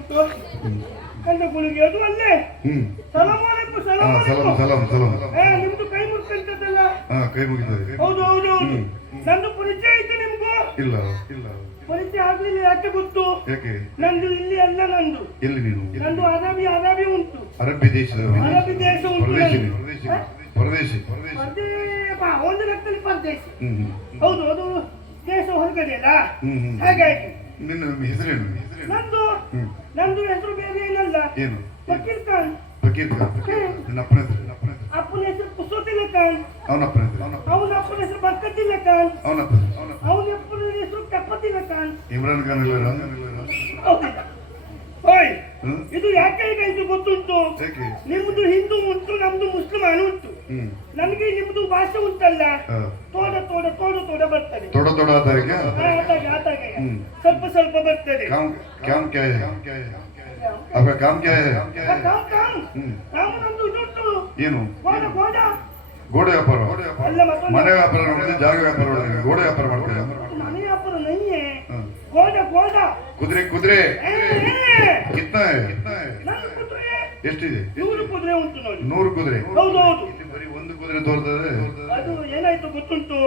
ಉಂಟು ಕಂಡು ಗುಳಿಗೆ ಅದು ಅಲ್ಲೇ. ಹ್ಮ್. ಸಲಾಮಲೇಕು ಹಾ ಸಲಾಮ್ ಸಲಾಮ್ ಸಲಾಮ್. ಏ ನಿಮ್ದು ಕೈ ಮುಗಿದಂತದಲ್ಲ ಹಾ ಕೈ ಮುಗಿತದೆ. ಹೌದು ಹೌದು ಹೌದು. ನಂದು ಪರಿಚಯ ಐತೆ ನಿಮ್ಗೂ? ಇಲ್ಲ ಇಲ್ಲ. ಪರಿಚಯ ಆಗ್ಲಿಲ್ಲ ಯಾಕೆ ಗೊತ್ತು? ಯಾಕೆ? ನಂದು ಇಲ್ಲಿ ಅಲ್ಲ ನಂದು. ಎಲ್ಲಿ ನೀನು? ನಂದು ಅರಬಿ ಅರಬಿ ಉಂಟು. ಅರಬ್ಬಿ ದೇಶದ ಅರಬಿ ದೇಶ ಉಂಟು ಪರದೇಶಿ. ಪರದೇಶಿ ಒಂದು ಲೆಕ್ಕದಲ್ಲಿ ಪರದೇಶ. ಹೌದು ಅದು ದೇಶ ಹೊರಗಡೆ ಅಲ್ಲ ಹಾಗಾಗಿ ನಿನ್ನ ಹೆಸರೇನು ನಂದು ನಂದು ಹೆಸರು ಬೇರೆ ಏನಲ್ಲ. ಏನು? ಫಕೀರ್ ಖಾನ್ ಫಕೀರ್ ಖಾನ್ ನಿನ್ನ ಅಪ್ಪನ ಹೆಸರು ನಿನ್ನ ಅಪ್ಪನ ಹೆಸರು. ಅಪ್ಪನ ಹೆಸರು ಕುಸೋತಿಲ್ಲ ಖಾನ್ ಅವನ ಅಪ್ಪನ ಹೆಸರು. ಅವನ ಅವನ ಅಪ್ಪನ ಹೆಸರು ಬರ್ಕತ್ತಿಲ್ಲ ಖಾನ್ ಅವನ ಅಪ್ಪನ ಅವನ ಅವನ ಅಪ್ಪನ ಹೆಸರು ಕಪ್ಪತ್ತಿಲ್ಲ ಖಾನ್ ಇಮ್ರಾನ್ ಖಾನ್ ಇಲ್ಲ ಓಯ್ ಇದು ಯಾಕೆ ಈಗ ಇದು ಗೊತ್ತುಂಟು? ನಿಮ್ದು ಹಿಂದೂ ಉಂಟು ನಮ್ದು ಉಂಟು ಹ್ಮ್ ನನಗೆ ನಿಮ್ದು ಭಾಷೆ ಉಂಟಲ್ಲ? ತೋಡ ತೋಡ ತೋಡ ತೋಡ ಬರ್ತದೆ. ತೊಡ ತೊಡ ಆತರಿಗೆ ಸ್ವಲ್ಪ ಸ್ವಲ್ಪ ಬರ್ತದೆ. ಕ್ಯಾಮ್ ಕ್ಯಾ ಅವ ಕ್ಯಾಮ್ ಕ್ಯಾ ನಮ್ದು ದುಡ್ಡು. ಏನು? ಗೋಡೆ ವ್ಯಾಪಾರ. ಮನೆ ವ್ಯಾಪಾರ ಮಾಡಿದ್ರೆ ಜಾಗ ವ್ಯಾಪಾರ ಮಾಡಿದ್ರೆ ಗೋಡೆ ವ್ಯಾಪಾರ ಮಾಡ್ತಾರೆ? ಮನೆ ವ್ಯಾಪಾರ ನನ್ಗೆ ಗೋಡ ಗೋಡ. ಕುದುರೆ ಕುದುರೆ. ಕಿತ್ನ ಎಷ್ಟಿದೆ? ನೂರು ಕುದುರೆ ಉಂಟು ನೋಡಿ. ನೂರು ಕುದುರೆ? ಹೌದು ಹೌದು. ಇಲ್ಲಿ ಬರೀ ಒಂದು ಕುದುರೆ ತೋರ್ತದೆ. ಅದು ಏನಾಯ್ತು ಗೊತ್ತುಂಟು.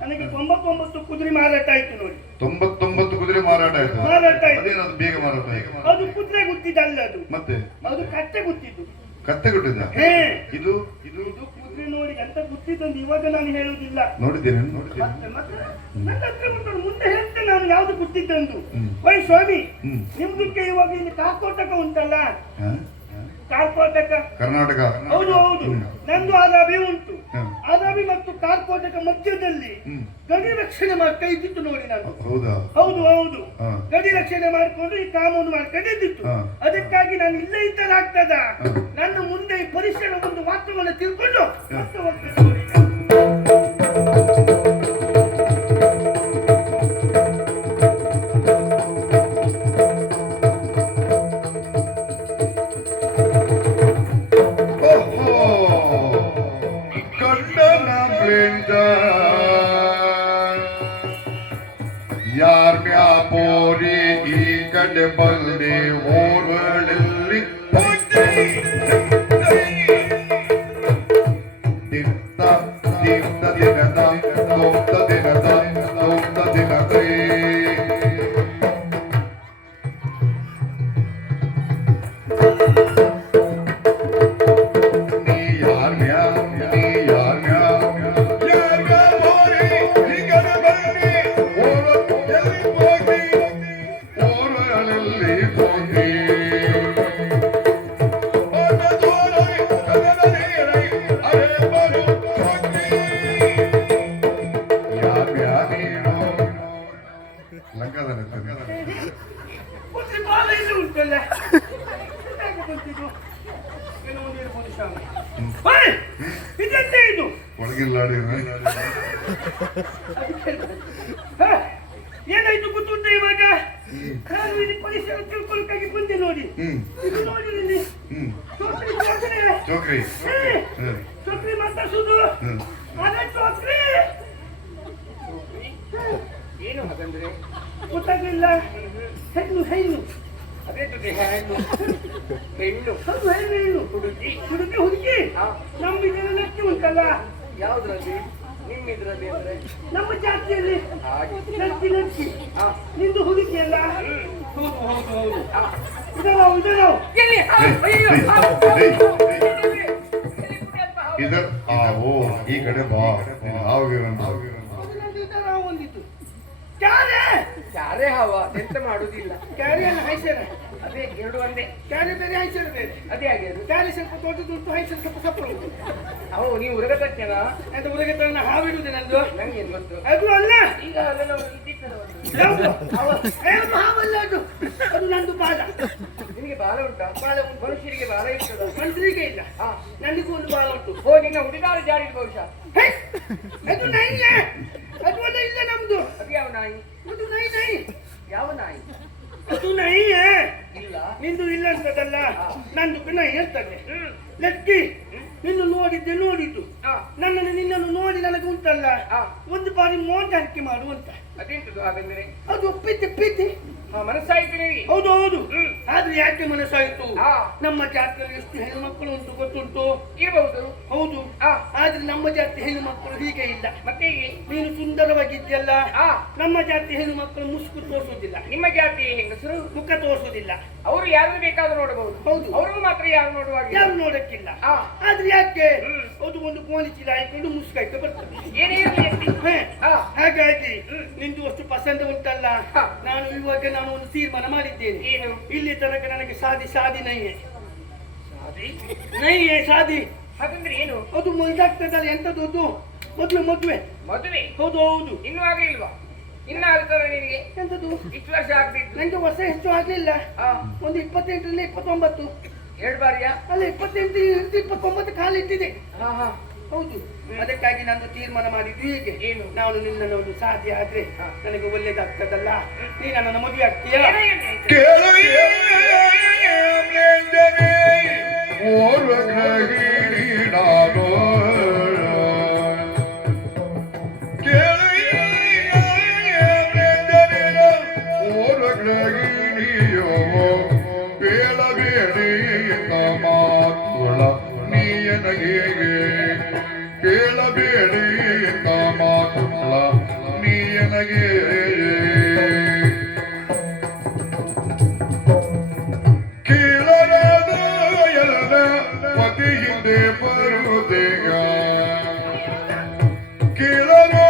ನನಗೆ ತೊಂಬತ್ತೊಂಬತ್ತು ಕುದುರೆ ಮಾರಾಟ ಆಯ್ತು ನೋಡಿ. ತೊಂಬತ್ತೊಂಬತ್ತು ಕುದುರೆ ಮಾರಾಟ ಆಯ್ತು? ಮಾರಾಟ ಆಯ್ತು. ಅದೇನದು ಬೇಗ ಮಾರಾಟ ಆಯ್ತು? ಅದು ಕುದುರೆ ಗುತ್ತಿದ್ದಲ್ಲ ಅದು. ಮತ್ತೆ? ಅದು ಕತ್ತೆ ಗುತ್ತಿದ್ದು ಕತ್ತೆ ಕೊಟ್ಟಿದ್ದ ಹೇ. ಇದು? ಇದು ಇದು ಕುದುರೆ ನೋಡಿ ಎಂತ ಗುತ್ತಿದ್ದಂದು ಇವಾಗ ನಾನು ಹೇಳುವುದಿಲ್ಲ. ನೋಡಿದ್ದೇನೆ ನೋಡಿದ್ದೇನೆ. ಮತ್ತೆ? ಮತ್ತೆ ನನ್ನ ಹತ್ರ ಉಂಟು ಮುಂದೆ ಹೇಳ್ತೇನೆ ನಾನು ಯಾವ್ದು ಗುತ್ತಿದ್ದಂದು ಹ್ಮ್. ಓಯ್ ಸ್ವಾಮಿ ಹ್ಮ್. ನಿಮ್ದಕ್ಕೆ ಇವಾಗ ಇಲ್ಲಿ ಕಾಕೋಟಕ ಉಂಟಲ್ಲ? ಹ? ಕಾರ್ಕೋಟಕ ಕರ್ನಾಟಕ. ಹೌದು ಹೌದು. ನಂದು ಆದಾಬಿ ಉಂಟು. ಅದಾಬಿ ಆದಾಬಿ ಮತ್ತು ಕಾರ್ಪೋಟಕ ಮಧ್ಯದಲ್ಲಿ ಗಡಿ ರಕ್ಷಣೆ ಮಾಡ್ತಾ ಇದ್ದಿತ್ತು ನೋಡಿ ನಾನು. ಹೌದಾ? ಹೌದು. ಗಡಿ ರಕ್ಷಣೆ ಮಾಡಿಕೊಂಡು ಈ ಕಾನೂನು ಮಾಡ್ಕೊಂಡು ಇದ್ದಿತ್ತು. ಅದಕ್ಕಾಗಿ ನಾನು ಇಲ್ಲೇ ಇದ್ದಾಗ್ತದ. ನನ್ನ ಮುಂದೆ ಈ ಪರಿಸರ ಒಂದು ವಾತಾವರಣ ತಿಳ್ಕೊಂಡು ಮತ್ತೆ ಹೋಗ್ತೇನೆ ಇದೆಂತ ಇದು? ಒಳಗಿಲ್ಲಾಡಿ ಹ? ಏನಾಯ್ತು ಗೊತ್ತುಂಟ ಇವಾಗ? ನಾನು ಇಲ್ಲಿ ಪರಿಸರ ತಿಳ್ಕೊಳಕ್ಕಾಗಿ ಬಂದೆ ನೋಡಿ. ಇದು ನೋಡಿ ಇಲ್ಲಿ. ಚೋಕ್ರಿ ಚೋಕ್ರಿ. ಚೋಕ್ರಿ. ಮಾತಾಡ್ಸೋದು. ಅದೇ ಚೋಕ್ರಿ. ಏನು ಹಾಗಂದ್ರೆ? ಗೊತ್ತಾಗ್ಲಿಲ್ಲ. ಹೆಣ್ಣು ಹೆಣ್ಣು. ಅದೇ ಜೊತೆ ಹೆಣ್ಣು ಹೆಣ್ಣು ಅದು ಹೆಣ್ಣು ಹೆಣ್ಣು ಹುಡುಗಿ ಹುಡುಗಿ ಹುಡುಗಿ ಹಾ. ನಮ್ಮ ನಮ್ಮ ಜಾತಿಯಲ್ಲಿ ಹಾ. ನಿಂದು ಈ ಕಡೆ ಬಾ ಹಾವಿಗೆ ನಂದು ಇದರ ಒಂದಿತ್ತು ಕ್ಯಾರೆ ಯಾರೇ ಹವ ಎಂತ ಮಾಡುದಿಲ್ಲ. ಕ್ಯಾರಿಯನ್ನು ಹಾಯ್ಸ್ಯಾರ ಅದೇ ಎರಡು ಒಂದೇ. ಕ್ಯಾರಿ ಬೇರೆ ಹಾಯ್ಸ್ಯಾರ ಬೇರೆ. ಅದೇ ಆಗಿ ಅದು. ಕ್ಯಾರೆ ಸ್ವಲ್ಪ ದೊಡ್ಡದುಂಟು ಹಾಯ್ಸ್ಯಾರ ಸ್ವಲ್ಪ ಸಪ್ಪು ಉಂಟು. ಅವು ನೀವು ಉರಗ ತಜ್ಞನ ಅಂತ ಹುರಗ ತನ್ನ ಹಾವಿಡುದು ನಂದು? ನಂಗೆ ಏನು ಗೊತ್ತು? ಅದು ಅಲ್ಲ. ಈಗ? ಏನು ಹಾವಲ್ಲ ಅದು? ಅದು ನಂದು ಬಾಲ. ನಿಮಗೆ ಬಾಲ ಉಂಟಾ? ಬಾಲ. ಮನುಷ್ಯರಿಗೆ ಬಾಲ ಇರ್ತದ? ಮಂತ್ರಿಗೆ ಇಲ್ಲ. ಹಾ. ನನಗೂ ಒಂದು ಬಾಲ ಉಂಟು. ಹೋಗಿ ಹುಡುಗಾರ ಜಾರಿ ಬಹುಶಃ. ಅದು ನೈಯೇ! ಅದು ಅಲ್ಲ ಇಲ್ಲ ನಮ್ದು. ಅದು ಯಾವ ನಾಯಿ? ಅದು ನಾಯಿ ನಾಯಿ. ಯಾವ ನಾಯಿ? ಅದು ನೈಯೇ ಇಲ್ಲ. ನಿಂದು ಇಲ್ಲ ಅಂತದಲ್ಲ ನಂದು ನಾಯಿ ಹ್ಮ್. ಲಕ್ಕಿ. ನಿನ್ನು ನೋಡಿದ್ದೆ ನೋಡಿದ್ದು. ನನ್ನನ್ನು ನಿನ್ನನ್ನು ನೋಡಿ ನನಗೆ ಉಂಟಲ್ಲ. ಒಂದು ಬಾರಿ ಮಾಡುವಂತ ಅದೆಂತದು ಹಾಗಂದ್ರೆ? ಅದು ಪ್ರೀತಿ ಪ್ರೀತಿ ಮನಸ್ಸಾಯ್ತು ಹೌದು ಹೌದು. ಆದ್ರೆ ಯಾಕೆ ಮನಸ್ಸಾಯ್ತು. ನಮ್ಮ ಜಾತಿಯಲ್ಲಿ ಎಷ್ಟು ಹೆಣ್ಣು ಮಕ್ಕಳು ಉಂಟು ಗೊತ್ತುಂಟು? ಇರಬಹುದು. ಹೌದು. ಆದ್ರೆ ನಮ್ಮ ಜಾತಿ ಹೆಣ್ಣು ಮಕ್ಕಳು ಹೀಗೆ ಇಲ್ಲ. ಮತ್ತೆ ನೀನು ಸುಂದರವಾಗಿದ್ಯಲ್ಲ ನಮ್ಮ ಜಾತಿ ಹೆಣ್ಣು ಮಕ್ಕಳು ಮುಸುಕು ತೋರಿಸುವುದಿಲ್ಲ. ನಿಮ್ಮ ಜಾತಿ ಹೆಂಗಸರು? ಮುಖ ತೋರಿಸುವುದಿಲ್ಲ. ಅವರು ಯಾರು ಬೇಕಾದ್ರೂ ನೋಡಬಹುದು. ಹೌದು. ಅವರು ಮಾತ್ರ ಯಾರು ನೋಡುವಾಗ ಯಾರು ನೋಡಕ್ಕಿಲ್ಲ. ಹಾ ಆದ್ರೆ ಯಾಕೆ. ಅದು ಒಂದು ಕೋಣಿ ಚೀಲ ಹಾಕೊಂಡು ಮುಸ್ಕಾಯ್ತು ಬರ್ತದೆ. ಏನೇ ಇರಲಿ ಹಾ. ಹಾಗಾಗಿ ನಿಂದು ಅಷ್ಟು ಪಸಂದ ಉಂಟಲ್ಲ. ನಾನು ಇವಾಗ ನಾನು ಒಂದು ತೀರ್ಮಾನ ಮಾಡಿದ್ದೇನೆ. ಏನು? ಇಲ್ಲಿ ತನಕ ನನಗೆ ಸಾಧಿ ಸಾಧಿ ನೈಯೆ? ನೈಯೆ ಸಾಧಿ ಹಾಗಂದ್ರೆ ಏನು? ಅದು ಇದಾಗ್ತದಲ್ಲ ಎಂತದ್ದು? ಅದು ಮದುವೆ ಮದುವೆ. ಮದುವೆ? ಹೌದು ಹೌದು. ಇನ್ನೂ ಆಗ್ಲಿಲ್ವಾ? ಇನ್ನ ನಿನಗೆ? ಎಂತದ್ದು ಇಷ್ಟು ವರ್ಷ ಆಗ್ಬಿಟ್ಟು ನಂಗೆ ವರ್ಷ ಹೆಚ್ಚು ಆಗ್ಲಿಲ್ಲ. ಒಂದು ಇಪ್ಪತ್ತೆಂಟರಿಂದ ಇಪ್ಪತ್ತೊಂಬತ್ತು. ಎರಡು ಬಾರಿಯಾ? ಅಲ್ಲ ಇಪ್ಪತ್ತೆಂಟು ಇಪ್ಪತ್ತೊಂಬತ್ತು ಕಾಲ ಇಟ್ಟಿದೆ ಹಾ ಹಾ. ಹೌದು. ಅದಕ್ಕಾಗಿ ನಾನು ತೀರ್ಮಾನ ಮಾಡಿದ್ದು ಹೀಗೆ. ಏನು? ನಾನು ನಿನ್ನನ್ನು ಒಂದು ಸಾಧ್ಯ ಆದ್ರೆ ಹಾ. ನನಗೆ ಒಳ್ಳೇದಾಗ್ತದಲ್ಲ? ನೀ ನನ್ನ ಮದುವೆ ಆಗ್ತೀಯಾ? ಪತಿ ಹಿಂದೆ ಬರುವುದೇಗ ಕೀಳರಾದ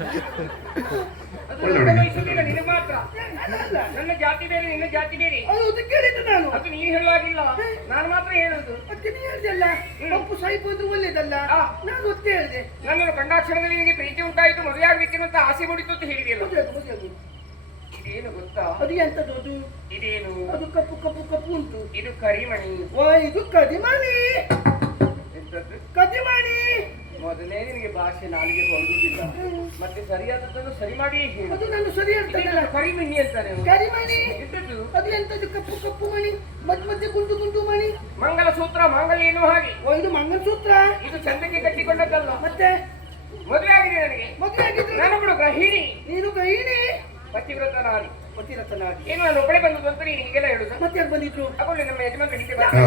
ನನ್ನ. ವಯಸ್ಸಲ್ಲಿಲ್ಲ ನಿನಗೆ ಮಾತ್ರ. ಅಲ್ಲ ನನ್ನ ಜಾತಿ ಬೇರೆ ನಿನ್ನ ಜಾತಿ ಬೇರೆ. ಅದು ಕೇಳಿದ್ದು ನಾನು. ಅದು ನೀನು ಹೇಳುವಾಗಿಲ್ಲ. ನಾನು ಮಾತ್ರ ಹೇಳುದು. ಮತ್ತೆ ನೀ ಹೇಳ್ದಲ್ಲ? ಸಾಯಿಬ ಅಂದ್ರೆ ಒಳ್ಳೇದಲ್ಲ? ಹಾ. ನಾನು ಒತ್ತೆ ಹೇಳಿದೆ. ನನ್ನನ್ನು ಕಂಡಾಕ್ಷರದಲ್ಲಿ ನಿನಗೆ ಪ್ರೀತಿ ಉಂಟಾಯಿತು ಮದುವೆ ಆಗ್ಬೇಕೆನ್ನುವಂತ ಆಸೆ ಮೂಡಿತು ಅಂತ ಹೇಳಿದೆಯಲ್ಲ? ಇದೇನು ಗೊತ್ತಾ? ಅದು ಎಂತದ್ದು ಅದು? ಇದೇನು? ಅದು ಕಪ್ಪು ಕಪ್ಪು ಕಪ್ಪು ಉಂಟು. ಇದು ಕರಿಮಣಿ. ಓ ಇದು ಕದಿಮಣಿ. ಎಂತದ್ದು? ಕದಿಮಣಿ. ಮೊದಲೇ ನಿನಗೆ ಭಾಷೆ ನಾಲಿಗೆ ಹೊರಡುವುದಿಲ್ಲ ಮತ್ತೆ ಸರಿಯಾದದ್ದನ್ನು ಸರಿ ಮಾಡಿ ಅದು ನಾನು ಸರಿ ಹೇಳ್ತೇನಲ್ಲ ಕರಿಮಣಿ ಅಂತಾನೆ. ಕರಿಮಣಿ. ಎಂತದ್ದು ಅದು ಎಂತದ್ದು ಕಪ್ಪು ಕಪ್ಪು ಮಣಿ. ಮಧ್ಯ ಮಧ್ಯೆ ಗುಂಡು ಗುಂಡು ಮಣಿ. ಮಂಗಲ ಸೂತ್ರ ಮಾಂಗಲ್ಯ ಏನು ಹಾಗೆ. ಓ ಇದು ಮಂಗಲಸೂತ್ರ. ಇದು ಚಂದಕ್ಕೆ ಕಟ್ಟಿಕೊಂಡದ್ದಲ್ಲ. ಮತ್ತೆ? ಮದುವೆ ಆಗಿದೆ ನನಗೆ. ಮದುವೆ ಆಗಿದೆ ನಾನು ಬಿಡು ಗೃಹಿಣಿ. ನೀನು ಗ್ರಹಿಣಿ ಪತಿವ್ರತ ನಾರಿ ಪತಿರಥನಾಗಿ ಏನು ನಾನು ಒಬ್ಬಳೆ ಬಂದದ್ದು ಅಂತ ನೀನು ಹೀಗೆಲ್ಲ ಹೇಳುದು? ಮತ್ತೆ ಯಾರು ಬಂದಿದ್ರು ತಗೊಳ್ಳಿ ನಮ್ಮ ಯಜಮಾನ್ ಕಡಿಕೆ ಅವರಲ್ಲ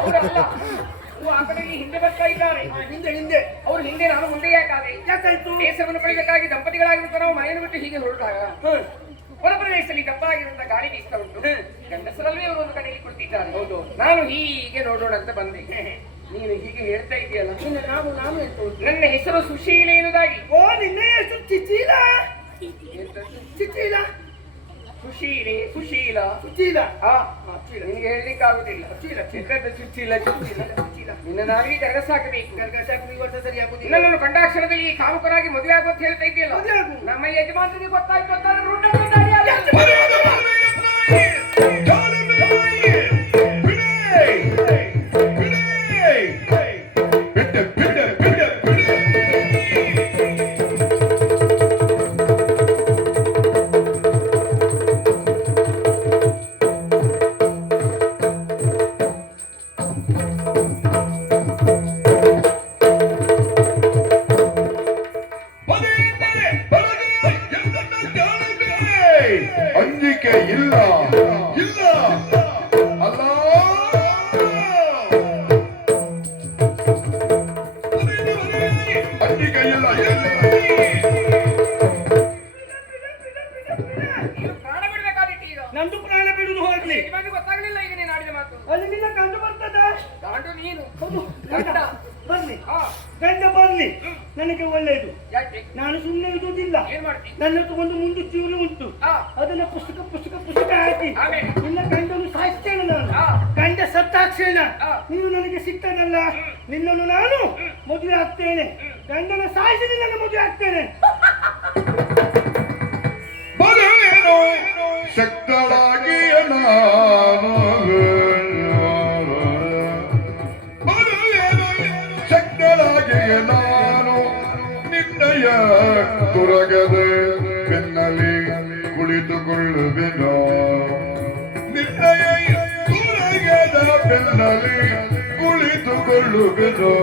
ಅವ್ರು ಆ ಕಡೆಗೆ ಹಿಂದೆ ಬರ್ತಾ ಇದ್ದಾರೆ. ಹಿಂದೆ ಹಿಂದೆ. ಅವ್ರು ಹಿಂದೆ ನಾನು ಮುಂದೆ ಯಾಕಾದೆ ಯಾಕಾಯ್ತು? ದೇಶವನ್ನು ಪಡೆಯಬೇಕಾಗಿ ದಂಪತಿಗಳಾಗಿರುತ್ತ ನಾವು ಮನೆಯನ್ನು ಬಿಟ್ಟು ಹೀಗೆ ಹೊರಟಾಗ ಹ್ಮ್. ಹೊರ ಪ್ರದೇಶದಲ್ಲಿ ದಪ್ಪವಾಗಿರುವಂತ ಗಾಳಿ ಬೀಸ್ತಾ ಉಂಟು ಗಂಡಸರಲ್ಲಿ ಅವರು ಒಂದು ಕಡೆಯಲ್ಲಿ ಕುಳಿತಿದ್ದಾರೆ. ಹೌದು. ನಾನು ಹೀಗೆ ನೋಡೋಣ ಅಂತ ಬಂದೆ. ನೀನು ಹೀಗೆ ಹೇಳ್ತಾ ಇದೆಯಲ್ಲ? ನಾವು ನಾನು ನಾನು ನನ್ನ ಹೆಸರು ಸುಶೀಲೆ ಎನ್ನುವುದಾಗಿ. ಓ ನಿನ್ನೆ ಹೆಸರು ಚಿಚೀಲ? ಚಿಚೀಲ. ಸುಶೀಲೆ ಸುಶೀಲ. ಹಾ ಆ ನಿನಗೆ ಹೇಳಲಿಕ್ಕೆ ಆಗುದಿಲ್ಲ. ಸುಶೀಲ ನಿನ್ನ ನಾವಿಗೆ ಗರಸಾಕಬೇಕು ಗರ್ಗಸಾಕು ಈ ವರ್ಷ ಸರಿ ಆಗುದಿಲ್ಲ. ನಿನ್ನನ್ನು ಕಂಡಾಕ್ಷರದಲ್ಲಿ ಈ ಕಾಮಕರಾಗಿ ಮದುವೆ ಆಗುವ ಅಂತ ಹೇಳ್ತಾ ಇದೆಯಲ್ಲ ನಮ್ಮ ಯಜಮಾನರಿಗೆ ಗೊತ್ತಾಯ್ತು ಅಂತ ರುಂಡ Fica aí, lá, lá, lá. ಗಂಡನ ಸಾಯಿಸಿ ನನ್ನ ಮದುವೆ ಆಗ್ತೇನೆ. ಬರುವೆನು ಶಕ್ತಳಾಗಿ ನಾನು ನಾನು ನಿನ್ನಯ ಕುಳಿತುಕೊಳ್ಳುವೆನು. ನಿನ್ನಯ ತುರಗದ ಬೆನ್ನಲಿ ಕುಳಿತುಕೊಳ್ಳುವೆನು.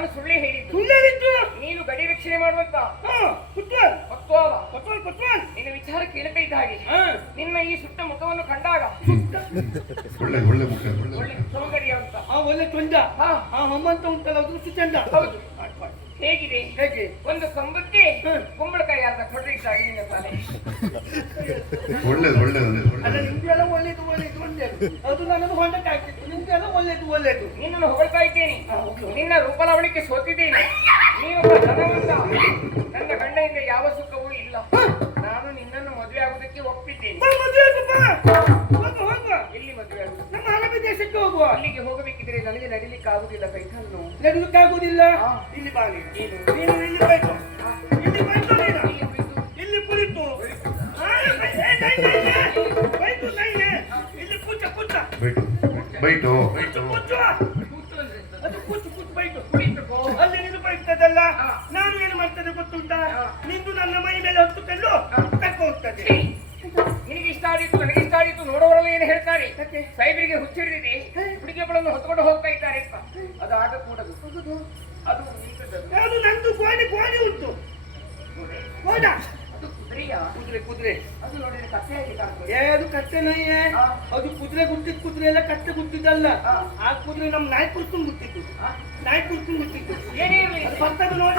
ನಾನು ಸುಳ್ಳೆ ಹೇಳಿದ್ದು. ಸುಳ್ಳು ಹೇಳಿದ್ದು? ನೀನು ಗಡಿ ರಕ್ಷಣೆ ಮಾಡುವಂತ. ಮತ್ವಾಲ ಕುತ್ವಾಲ್ ಕುತ್ವಾಲ್ ನಿನ್ನ ವಿಚಾರ ಕೇಳದೇ ಇದ್ದ ಹಾಗೆ. ಹಾ. ನಿನ್ನ ಈ ಸುಟ್ಟ ಮುಖವನ್ನು ಕಂಡಾಗ ಒಳ್ಳೆ ಒಳ್ಳೆ ಮುಖ. ಒಳ್ಳೆ ಒಳ್ಳೆ ಅಂತ ಆ ಒಳ್ಳೆ ಚಂದ ಹಾ. ಆ ಹಮ್ಮಂತ ಉಂಟಲ್ಲ ಅದು ಚಂದ. ಹೌದು. ಹೇಗಿದೆ? ಹೇಗೆ? ಒಂದು ಕಂಬಕ್ಕೆ. ಕುಂಬಳಕಾಯಿ ಅರ್ಧ ಕೊಡ್ರಿ ಸಾಗಿ ನಿನ್ನ ತಲೆ ಒಳ್ಳೆದು ಒಳ್ಳೆದು ಒಳ್ಳೆದು ನಿಮ್ಗೆಲ್ಲ ಒಳ್ಳೇದು ಒಳ್ಳೇದು ಒಳ್ಳೇದು. ಅದು ನನ್ನನ್ನು ಹೊಂಡಕ್ಕೆ ಹಾಕಿತ್ತು ನಿಮ್ಗೆಲ್ಲ ಒಳ್ಳೇದು ಒಳ್ಳೇದು. ನಿನ್ನನ್ನು ಹೊಗಳ್ತಾ ಇದ್ದೇನೆ. ನಿನ್ನ ರೂಪಲಾವಣಿಕೆ ಸೋತಿದ್ದೇನೆ. ನೀನೊಬ್ಬ ಧನವಂತ. ನನ್ನ ಗಂಡೆಯಿಂದ ಯಾವ ಸುಖವೂ ಇಲ್ಲ. ನಾನು ನಿನ್ನನ್ನು ಮದುವೆ ಆಗೋದಕ್ಕೆ ಒಪ್ಪಿದ್ದೇನೆ ಬಾ, ಮದುವೆ ಆಗು, ಬಾ. ಹೋಗು, ಹೋಗು. ಎಲ್ಲಿ ಮದುವೆ ಆಗುವುದು ನಮ್ಮ ದೇಶಕ್ಕೆ ಹೋಗುವ ಅಲ್ಲಿಗೆ ಹೋಗಬೇಕಿದ್ರೆ ನನಗೆ ನಡಿಲಿಕ್ಕೆ ಆಗುದಿಲ್ಲ ಕೈಕನ್ನು ನಡೀಲಿಕ್ಕಾಗುವುದಿಲ್ಲ ಆಗುದಿಲ್ಲ ಇಲ್ಲಿ ಬಾ ನೀನು. ನೀನು. ಇಲ್ಲಿ ಬೈತು ಇಲ್ಲಿ ಬೈತು ನೀನು. ಇಲ್ಲಿ ಕುಳಿತು. ಇಲ್ಲಿ ನೈ, ನೈ. ಬೈತು ನೈನೆ. ಇಲ್ಲಿ? ಅದು ಬೈತು. ಅಲ್ಲಿ ನೀನು ಬೈತದಲ್ಲ? ಹಾ. ನಾನು ಏನು ಮಾಡ್ತೇನೆ ಗೊತ್ತುಂಟಾ? ಹಾ. ನಿಂದು ನನ್ನ ಮೈ ಮೇಲೆ ಹೊತ್ತುಕೊಂಡು ಹಾ. ಕರ್ಕೊ ಹೋಗ್ತದೆ ಛೀ! ನಿನಗೆ ಇಷ್ಟ ಆಡಿತ್ತು ನನಗೆ ಇಷ್ಟ ಆಡಿತ್ತು ನೋಡುವವರೆಲ್ಲ ಏನು ಸಾಹೇಬರಿಗೆ ಹುಚ್ಚಿಡಿದಿದೆ ಹುಡುಗಿಗಳನ್ನು ಹೊತ್ಕೊಂಡು ಹೋಗ್ತಾ ಇದ್ದಾರೆ ಅಂತ. ಅದು ಆಗ ಕೂಡದು ಅದು. ಅದು ನಂದು ಗೋಣಿ ಗೋಣಿ ಉಂಟು. ಗೋಣ ಅದು ಕುದುರೆಯ? ಕುದುರೆ ಕುದುರೆ. ಅದು ನೋಡಿದ್ರೆ ಕತ್ತೆ ಕಾಣ್ತದೆ. ಏ, ಅದು ಕತ್ತೆ ನಯ್ಯೆ ಅದು ಕುದುರೆ ಗುಟ್ಟಿದ ಕುದುರೆ ಎಲ್ಲ ಕತ್ತೆ ಗುಟ್ಟಿದ್ದಲ್ಲ. ಆ. ಕುದುರೆ ನಮ್ ನಾಯಿ ಕುರ್ಕೊಂಡು ಗುಟ್ಟಿದ್ದು ಆ? ನಾಯಿ ಕುರ್ಕೊಂಡು ಗುಟ್ಟಿದ್ದು ಏನೇ ಇರ್ಲಿ. ನೋಡಿ.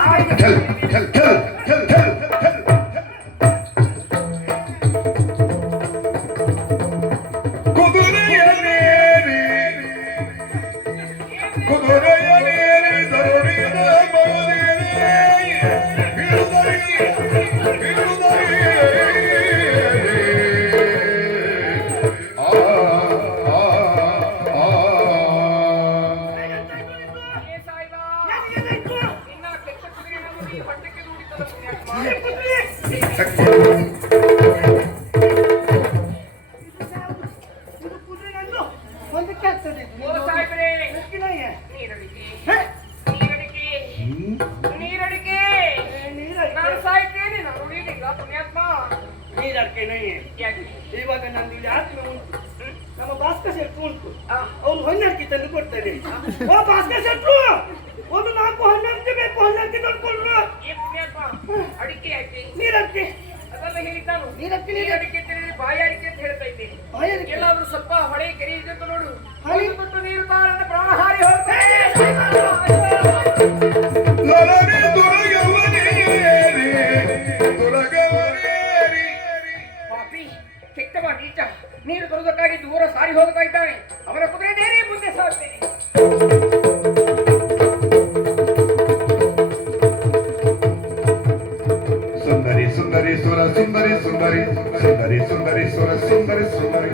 ಯಾಕೆ? ಇವಾಗ ನಂದು ಇಲ್ಲಿ ಆತ್ಮ ಉಂಟು. ನಮ್ಮ ಭಾಸ್ಕರ್ ಶೆಟ್ರು ಉಂಟು. ಅವ್ನು ಅವ್ರು ಹೊನ್ನರ್ಕಿ ತಂದು ಕೊಡ್ತಾರೆ ಓ ಭಾಸ್ಕರ್ ಶೆಟ್ರು! ಒಂದು ನಾಲ್ಕು ಹೊನ್ನರ್ಕಿ ಬೇಕು ಹೊನ್ನರ್ಕಿ ತಂದ್ಕೊಡ್ರು. ಅಡಿಕೆ ಯಾಕೆ? ನೀರಡಿಕೆ. ಅದೆಲ್ಲ ಹೇಳಿದ್ದಾನು ನೀರಕ್ಕೆ ನೀರಡಿಕೆ ತಿಳಿದ್ರೆ ಬಾಯಾರಿಕೆ ಅಂತ ಹೇಳ್ತಾ ಇದ್ದೀನಿ ಬಾಯಾರಿಕೆ? ಎಲ್ಲಾದ್ರೂ ಸ್ವಲ್ಪ ಹೊಳೆ ಕೆರೆ ಇದೆ ನೋಡು. ಹೊಳೆ? ತೊಟ್ಟು ನೀರು ತಾಳದ ಪ್ರಾಣ ಹಾರಿ ನೀರು ದೂರ ಸಾರಿ ಹೋಗ್ತಾ ಇದ್ದಾನೆ. ಅವನ ಕುದುರೆ ನೇರೇ ಮುಂದೆ ಸಾಗ್ತೇನೆ. ಸುಂದರಿ ಸುಂದರಿ ಸುರ ಸುಂದರಿ ಸುಂದರಿ ಸುಂದರಿ ಸುಂದರಿ ಸುರ ಸುಂದರಿ ಸುಂದರಿ.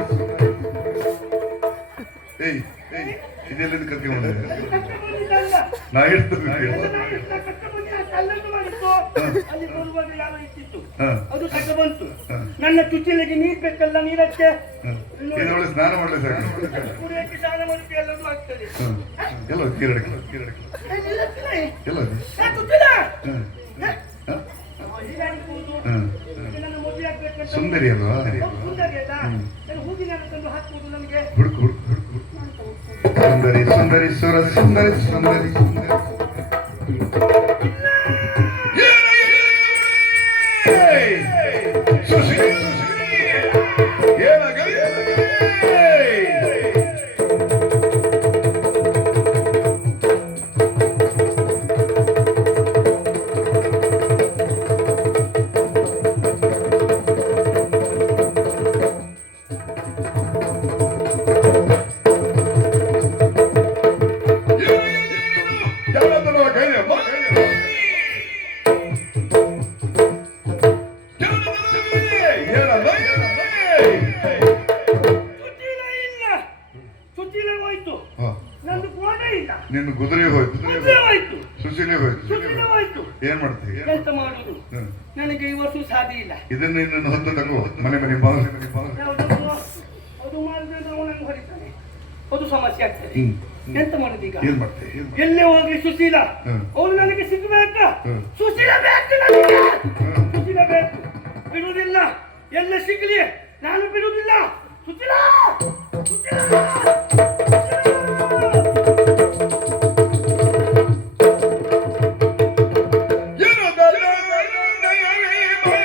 ಏಯ್ ಏಯ್ ಇದೆಲ್ಲಿಂದ ಕರ್ಕೊಂಡು ನಾ ಹೇಳ್ತೇನೆ ಅಲ್ಲಿ ಬರುವಾಗ ಯಾವ ಇತ್ತಿತ್ತು ಅದು ಕಟ್ಟ ಬಂತು. ನನ್ನ ಚುಚ್ಚಿಲಿಗೆ ನೀರ್ ಬೇಕಲ್ಲ ನೀರಕ್ಕೆ? ಇದರೊಳಗೆ ಸ್ನಾನ ಮಾಡಲಿ ಸಾಕು. ಸುಂದರಿ ಅಲ್ವಾ? ಹುಡುಕು ಹುಡುಕು ಸುಂದರಿ ಸುಂದರಿ ಸುರ ಸುಂದರಿ ಸುಂದರಿ ಸುಂದರಿ. ಕೆಲಸ ಮಾಡುವುದು ನನಗೆ ಈ ವರ್ಷ ಸಾಧ್ಯ ಇಲ್ಲ. ಇದನ್ನ ಇನ್ನೊಂದು ಹೊತ್ತು ತಗೋ. ಮನೆ ಮನೆ ಬಾವು ಮನೆ ಅದು ಮಾಡಿದ್ರೆ ನಾವು ನನಗೆ ಹೊಡಿತಾನೆ ಅದು ಸಮಸ್ಯೆ ಆಗ್ತದೆ. ಎಂತ ಮಾಡುದು ಈಗ? ಏನ್ ಮಾಡ್ತೇವೆ ಎಲ್ಲೇ ಹೋಗ್ಲಿ ಸುಶೀಲ? ಅವಳು ನನಗೆ ಸಿಗಬೇಕು? ಸುಶೀಲ ಬೇಕು ನನಗೆ! ಸುಶೀಲ ಬೇಕು. ಬಿಡುವುದಿಲ್ಲ. ಎಲ್ಲ ಸಿಗ್ಲಿ. ನಾನು ಬಿಡುವುದಿಲ್ಲ. ಸುಶೀಲ! ಸುಶೀಲ